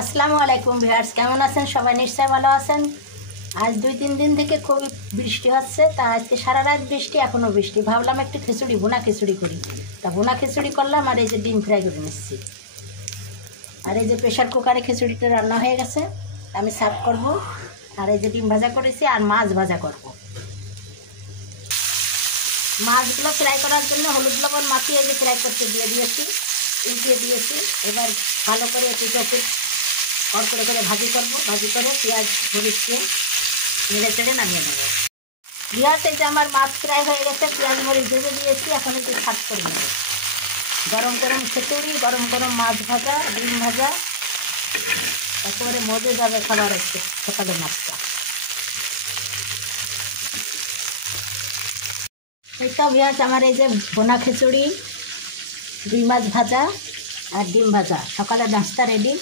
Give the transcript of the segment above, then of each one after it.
আসসালামু আলাইকুম ভিউয়ার্স, কেমন আছেন সবাই? নিশ্চয়ই ভালো আছেন। আজ 2-3 দিন থেকে খুবই বৃষ্টি হচ্ছে, তা আজকে সারা রাত বৃষ্টি, এখনও বৃষ্টি। ভাবলাম একটু খিচুড়ি, ভুনা খিচুড়ি করি। তা ভুনা খিচুড়ি করলাম, আর এই যে ডিম ফ্রাই করে নিচ্ছি। আর এই যে প্রেশার কুকারে খিচুড়িটা রান্না হয়ে গেছে, আমি সার্ভ করব। আর এই যে ডিম ভাজা করেছি, আর মাছ ভাজা করব। মাছগুলো ফ্রাই করার জন্য হলুদ লবণ মাখিয়ে যে ফ্রাই করতে দিয়ে দিয়েছি, উল্টিয়ে দিয়েছি। এবার ভালো করে এপিট করে ভাজি করব। ভাজি করে পেঁয়াজ মরিচ দিয়ে নেড়ে চেড়ে নামিয়ে নেব। পেঁয়াজ এই যে আমার মাছ ফ্রাই হয়ে গেছে, পেঁয়াজ মরিচ ভেজে দিয়েছি। এখন একটু সার্ভ করে নেব। গরম গরম খিচুড়ি, গরম গরম মাছ ভাজা, ডিম ভাজা, একেবারে মজে যাবে খাবার। একটু সকালে নাস্তা। এইটা পেঁয়াজ আমার এই যে ভুনা খিচুড়ি, রুই মাছ ভাজা আর ডিম ভাজা, সকালে নাস্তা রেডি।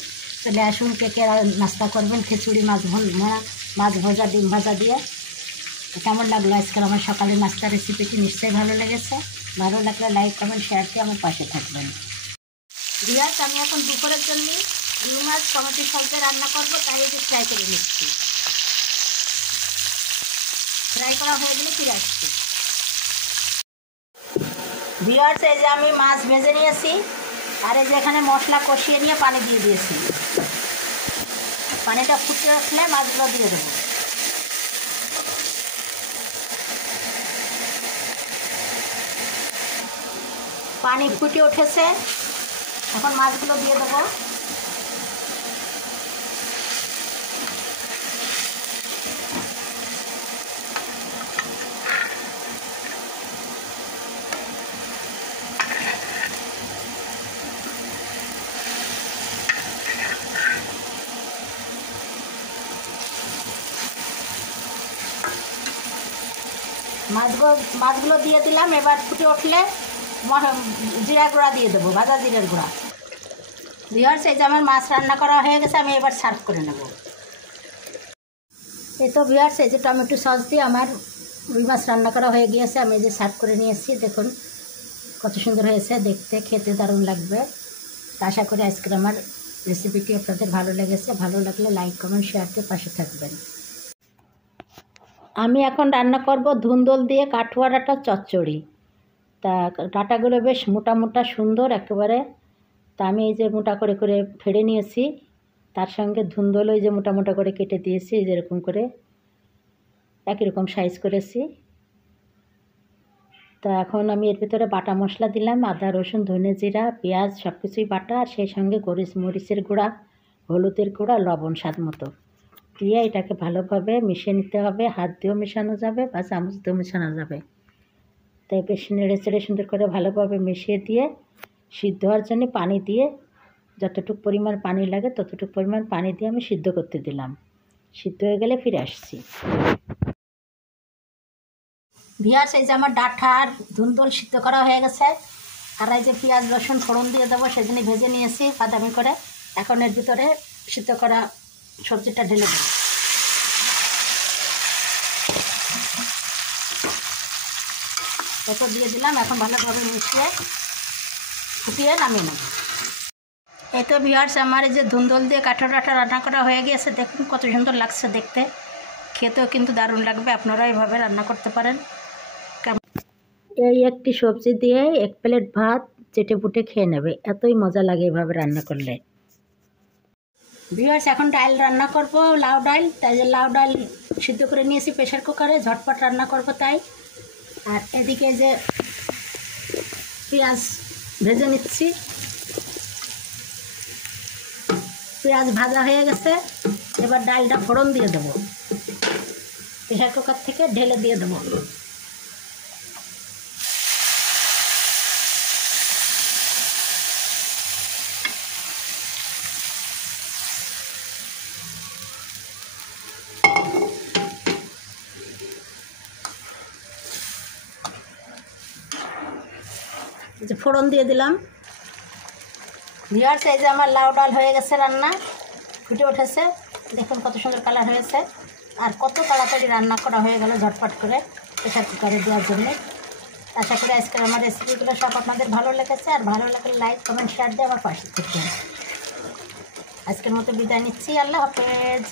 চলে আসুন, কে কে নাস্তা করবেন খিচুড়ি মাছ ভাজা ডিম ভাজা দিয়ে। কেমন লাগলো আজকাল আমার সকালের নাস্তা রেসিপিটি? নিশ্চয়ই ভালো লেগেছে। ভালো লাগলে লাইক কমেন্ট শেয়ার দিয়ে আমার পাশে থাকবেন। ভিউয়ার্স, আমি এখন দুপুরের জন্য রুই মাছ টমেটো সবজি রান্না করব, তাই এই যে ফ্রাই করে নিচ্ছি। ফ্রাই করা হয়ে গেলে ফিরে আসছি। ভিউয়ার্স, এই যে আমি মাছ ভেজে নিয়েছি, আর এই যে এখানে মশলা কষিয়ে নিয়ে পানি দিয়ে দিয়েছি। পানিটা ফুটে উঠলে মাছগুলো দিয়ে দেবো। পানি ফুটে উঠেছে, এখন মাছগুলো দিয়ে দেবো। মাছগুলো দিয়ে দিলাম। এবার ফুটে উঠলে জিরা গুঁড়া দিয়ে দেবো, ভাজা জিরার গুঁড়া। ভিউয়ার্স, এই যে আমার মাছ রান্না করা হয়ে গেছে, আমি এবার সার্ভ করে নেব। এই তো ভিউয়ার্স, এই যে টমেটো সস দিয়ে আমার রুই মাছ রান্না করা হয়ে গিয়েছে। আমি এই যে সার্ভ করে নিয়েছি। দেখুন কত সুন্দর হয়েছে দেখতে, খেতে দারুণ লাগবে। আশা করি আজকের আমার রেসিপিটি আপনাদের ভালো লেগেছে। ভালো লাগলে লাইক কমেন্ট শেয়ার দিয়ে পাশে থাকবেন। আমি এখন রান্না করব ধুন্দল দিয়ে কাঠুয়া ডাঁটা চচ্চড়ি। তা ডাঁটাগুলো বেশ মোটা মোটা সুন্দর একেবারে। তা আমি এই যে মোটা করে করে ফেড়ে নিয়েছি, তার সঙ্গে ধুন্দল ওই যে মোটা মোটা করে কেটে দিয়েছি, যেরকম করে একই রকম সাইজ করেছি। তা এখন আমি এর ভিতরে বাটা মশলা দিলাম, আদা রসুন ধনে জিরা পেঁয়াজ সব কিছুই বাটা, আর সেই সঙ্গে মরিচের গুঁড়া, হলুদের গুঁড়া, লবণ স্বাদ মতো দিয়ে এটাকে ভালোভাবে মিশিয়ে নিতে হবে। হাত দিয়েও মেশানো যাবে বা চামচ দিয়েও মেশানো যাবে। তাই বেশ নেড়ে চেড়ে সুন্দর করে ভালোভাবে মিশিয়ে দিয়ে সিদ্ধ হওয়ার জন্য পানি দিয়ে, যতটুকু পরিমাণ পানি লাগে ততটুকু পরিমাণ পানি দিয়ে আমি সিদ্ধ করতে দিলাম। সিদ্ধ হয়ে গেলে ফিরে আসছি। ভিউয়ার্স, এই যে আমার ডাঁটা আর ধুন্দল সিদ্ধ করা হয়ে গেছে। আর এই যে পেঁয়াজ রসুন ফোড়ন দিয়ে দেবো, সেজন্য ভেজে নিয়েছি বাদামি করে। এখন এর ভিতরে সিদ্ধ করা সবজিটা ঢেলে দেবো। এত দিয়ে দিলাম। এখন ভালোভাবে মিশিয়ে ফুটিয়ে নামিয়ে নেব। এই তো ভিউয়ার্স, আমার এই যে ধুন্দল দিয়ে কাঠুয়া ডাঁটা রান্না করা হয়ে গিয়েছে। দেখুন কত সুন্দর লাগছে দেখতে, খেতেও কিন্তু দারুণ লাগবে। আপনারা এইভাবে রান্না করতে পারেন। এই একটি সবজি দিয়ে 1 প্লেট ভাত চেটে পুটে খেয়ে নেবে, এতই মজা লাগে এভাবে রান্না করলে। ভিউয়ার্স, এখন ডাল রান্না করব, লাউ ডাল। তাই যে লাউ ডাল সিদ্ধ করে নিয়েছি প্রেশার কুকারে, ঝটপট রান্না করব তাই। আর এদিকে যে পেঁয়াজ ভেজে নিচ্ছি। পেঁয়াজ ভাজা হয়ে গেছে, এবার ডালটা ফোড়ন দিয়ে দেবো। প্রেশার কুকার থেকে ঢেলে দিয়ে দেবো। এই যে ফোড়ন দিয়ে দিলাম। ভিউয়ার্স, এই যে আমার লাউ ডাল হয়ে গেছে রান্না, ফুটে উঠেছে। দেখুন কত সুন্দর কালার হয়েছে, আর কত তাড়াতাড়ি রান্না করা হয়ে গেল ঝটপট করে প্রেশার কুকারে দেওয়ার জন্যে। আশা করি আজকের আমার রেসিপিগুলো সব আপনাদের ভালো লেগেছে। আর ভালো লাগলে লাইক কমেন্ট শেয়ার দিয়ে আমার পাশে থাকবেন। আজকের মতো বিদায় নিচ্ছি। আল্লাহ হাফেজ।